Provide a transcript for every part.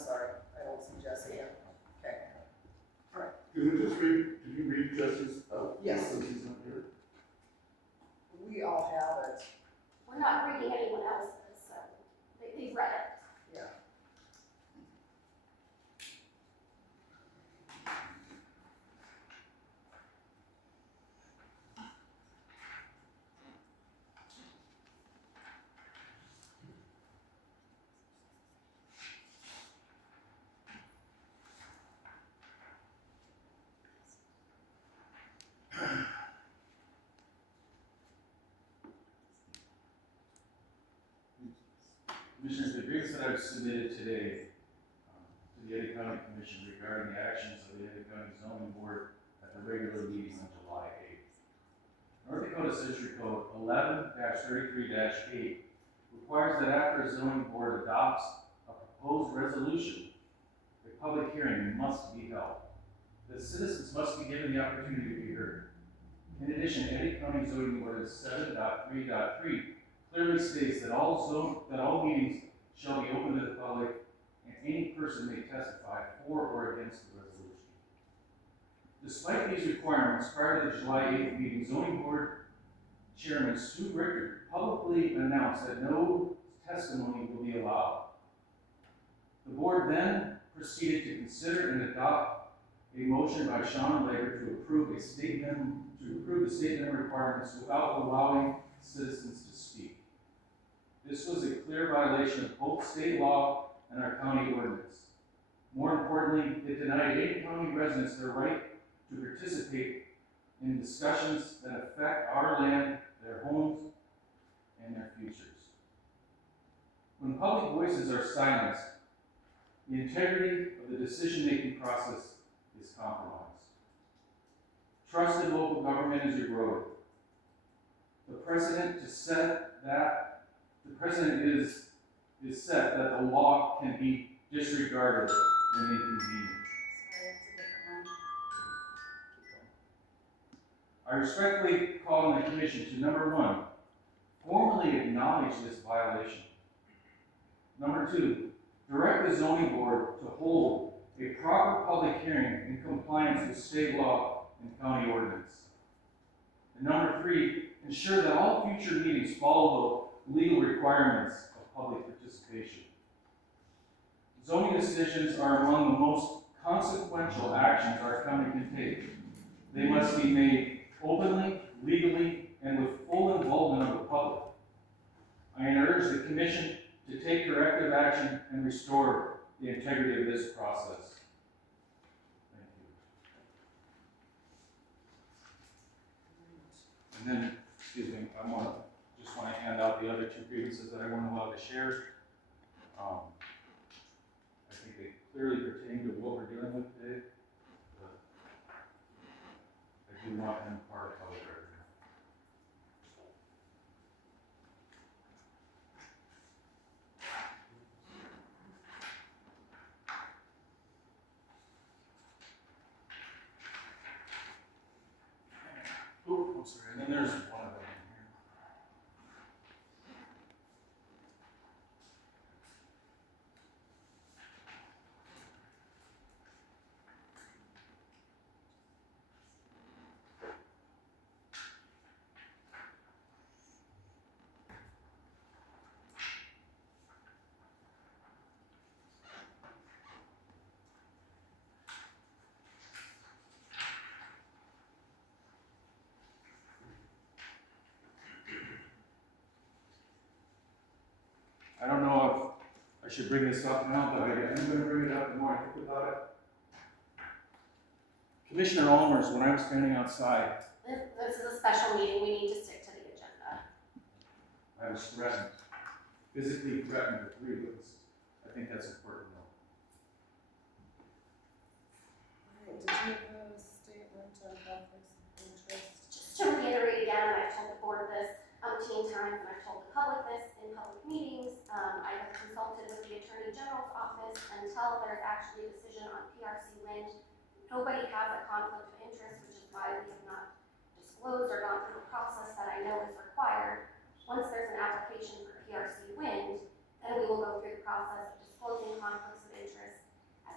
sorry, I don't see Jesse yet. Okay. All right. Did you read Jesse's? Yes. Since he's not here? We all have it. We're not reading anyone else's, so they've read it. Yeah. Commissioners, the agreements that I've submitted today to the Eddy County Commission regarding the actions of the Eddy County Zoning Board at the regular meeting on July 8th. North Dakota Century Code 11-33-8 requires that after a zoning board adopts a proposed resolution, a public hearing must be held. The citizens must be given the opportunity to be heard. In addition, Eddy County Zoning Ordinance 7.3.3 clearly states that all meetings shall be open to the public and any person may testify for or against the resolution. Despite these requirements, prior to the July 8th meeting, Zoning Board Chairman Stu Richter publicly announced that no testimony will be allowed. The board then proceeded to consider and adopt a motion by Sean Lager to approve the statement requirements without allowing citizens to speak. This was a clear violation of both state law and our county ordinance. More importantly, it denied Eddy County residents their right to participate in discussions that affect our land, their homes, and their futures. When public voices are silenced, the integrity of the decision-making process is compromised. Trust in local government is eroded. The precedent is set that the law can be disregarded when inconvenient. Sorry, that's a different one. I respectfully call on the Commission to, number one, formally acknowledge this violation. Number two, direct the zoning board to hold a proper public hearing in compliance with state law and county ordinance. And number three, ensure that all future meetings follow the legal requirements of public participation. Zoning decisions are among the most consequential actions our county can take. They must be made openly, legally, and with full involvement of the public. I urge the Commission to take corrective action and restore the integrity of this process. Thank you. And then, excuse me, I just want to hand out the other two grievances that I weren't allowed to share. I think they clearly pertain to what we're dealing with today. But I do want them part of public record. Oh, I'm sorry. And then there's one of them here. I don't know if I should bring this up now, but I'm going to bring it up the more I think about it. Commissioner Almers, when I was standing outside, This is a special meeting, we need to stick to the agenda. I was threatened, physically threatened with 3 witnesses. I think that's important to know. All right, did you have a statement on conflicts of interest? Just to reiterate again, I've told the board this umpteen times, and I've told the public this in public meetings. I have consulted with the Attorney General's office until there's actually a decision on PRC wind. Nobody has a conflict of interest, which is why we have not disclosed or gone through the process that I know is required. Once there's an application for PRC wind, then we will go through the process of disclosing conflicts of interest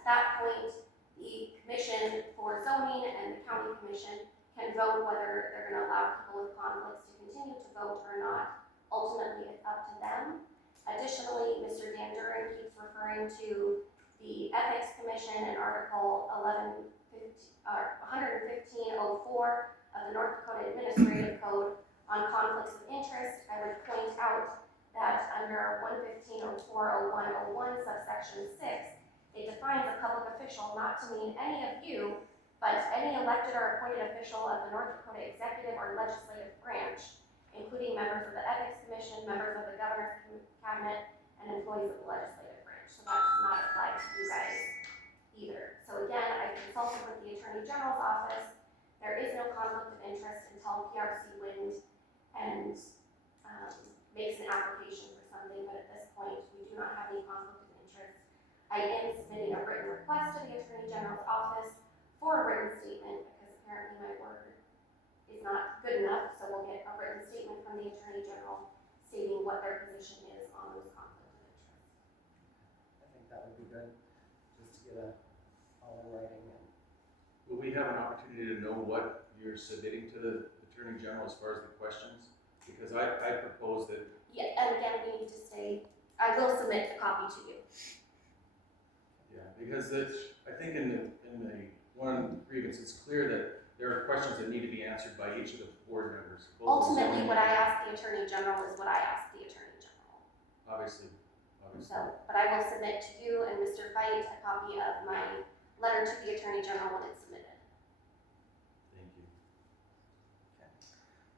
that point, the commission for zoning and the county commission can vote whether they're gonna allow people with conflicts to continue to vote or not. Ultimately, it's up to them. Additionally, Mr. Dan Duren keeps referring to the Ethics Commission in Article 115.04 of the North Dakota Administrative Code on conflicts of interest. I would point out that under 115.04.01.01 subsection 6, it defines a public official not to mean any of you, but any elected or appointed official of the North Dakota executive or legislative branch, including members of the Ethics Commission, members of the Governor's Cabinet, and employees of the legislative branch. So that does not apply to you guys either. So again, I consulted with the Attorney General's office. There is no conflict of interest until PRC wins and makes an application for something, but at this point, we do not have any conflict of interest. I am submitting a written request to the Attorney General's office for a written statement, because apparently my word is not good enough, so we'll get a written statement from the Attorney General stating what their position is on those conflicts of interest. I think that would be good, just to get a, all in writing and. Will we have an opportunity to know what you're submitting to the Attorney General as far as the questions? Because I propose that. Yeah, and again, we need to say, I will submit a copy to you. Yeah, because I think in the one grievance, it's clear that there are questions that need to be answered by each of the board members. Ultimately, what I ask the Attorney General is what I ask the Attorney General. Obviously. So, but I will submit to you and Mr. Fight a copy of my letter to the Attorney General when it's submitted.